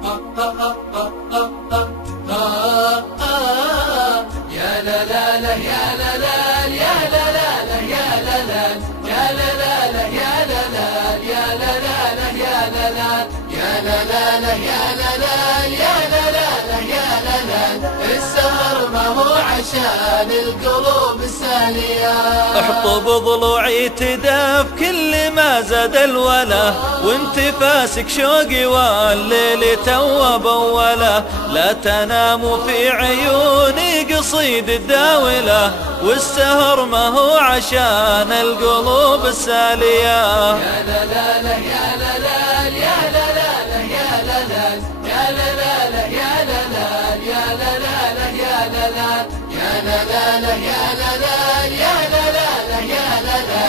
يا لا لا لا يا لا لا يا لا لا لا يا لا لا يا لا لا لا يا لا لا يا لا لا لا يا لا لا يا لا لا لا يا لا لا يا لا لا لا يا لا لا. السهر ما هو عشان القلوب السالية. احطب ضلوعي تداف كل ما زاد الولا، وانت فاسك شوقي والليل توب اوله. لا تنام في عيوني قصيد الداولة، والسهر ما هو عشان القلوب السالية. يا لا لا لا يا لا لا يا لا لا لا يا لا لا يا لا لا لا يا لا لا يا لا لا لا يا لا لا يا لا لا لا يا لا لا يا لا لا لا يا لا لا.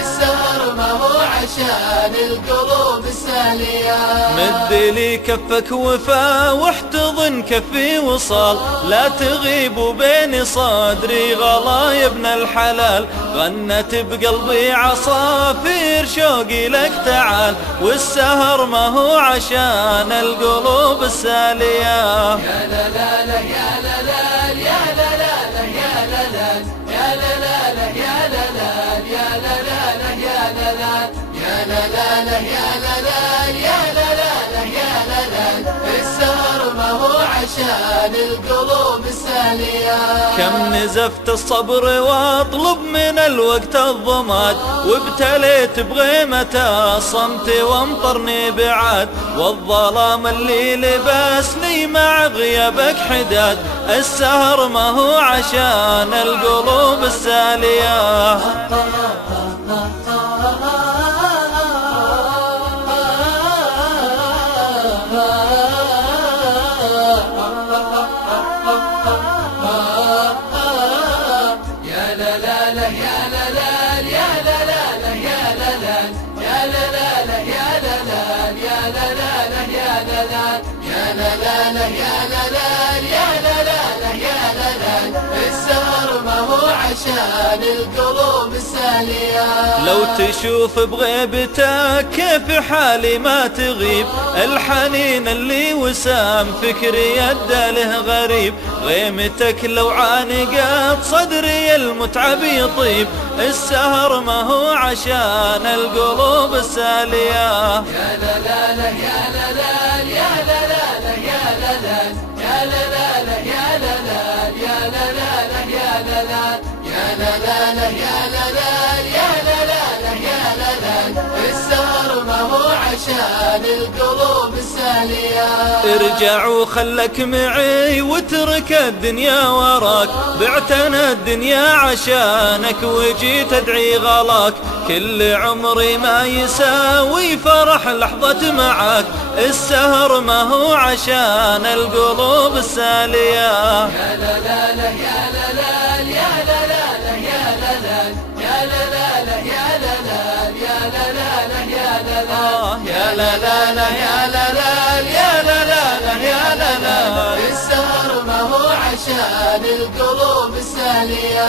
السهر ما هو عشان القلوب السالية. مد لي كفك وفا واحتضن كفي وصال، لا تغيب بين صدري غلا يا ابن الحلال. غنت بقلبي عصافير شوقي لك تعال، والسهر ما هو عشان القلوب السالية. يا لا لا لا يا لا لا يا لا لا لا يا لا لا يا لا لا لا يا لا لا يا لا لا لا يا لا لا يا لا لا لا يا لا لا يا لا لا لا يا لا لا. السهر ما هو عشان القلوب السالية. كم نزفت الصبر واطلب من الوقت الضماد، وابتليت بغيمة الصمت وامطرني بعاد. والظلام اللي لبسني مع غيابك حداد، السهر ما هو عشان القلوب السالية. يا لا لا لا يا لا لا يا لا لا لا يا لا لا يا لا لا لا يا لا لا يا لا لا لا يا لا لا يا لا لا لا يا لا لا يا لا لا لا يا لا لا. السهر ما هو عشان القلوب السالية. لو تشوف بغيبتك كيف حالي ما تغيب، الحنين اللي وسام فكري يده له غريب. غيمتك لو عانقت صدري المتعب يطيب، السهر ما هو عشان القلوب السالية. يا لا لا لا يا لا لا يا لا لا لا يا لا لا يا لا لا لا يا لا لا يا لا لا لا يا لا لا يا لا لا لا يا لا لا يا لا لا لا يا لا لا. السهر ما هو عشان القلوب السالية. ارجع وخلك معي واترك الدنيا وراك، بعتنا الدنيا عشانك وجيت ادعي غلاك. كل عمري ما يساوي فرح لحظة معاك، السهر ما هو عشان القلوب السالية. يا لا لا لا يا لا لا يا لا لا لا يا لا لا يا لا لا لا يا لا لا يا لا لا لا يا لا لا يا لا لا لا يا لا لا يا لا لا لا يا لا لا. السهر ما هو عشان القلوب السالية.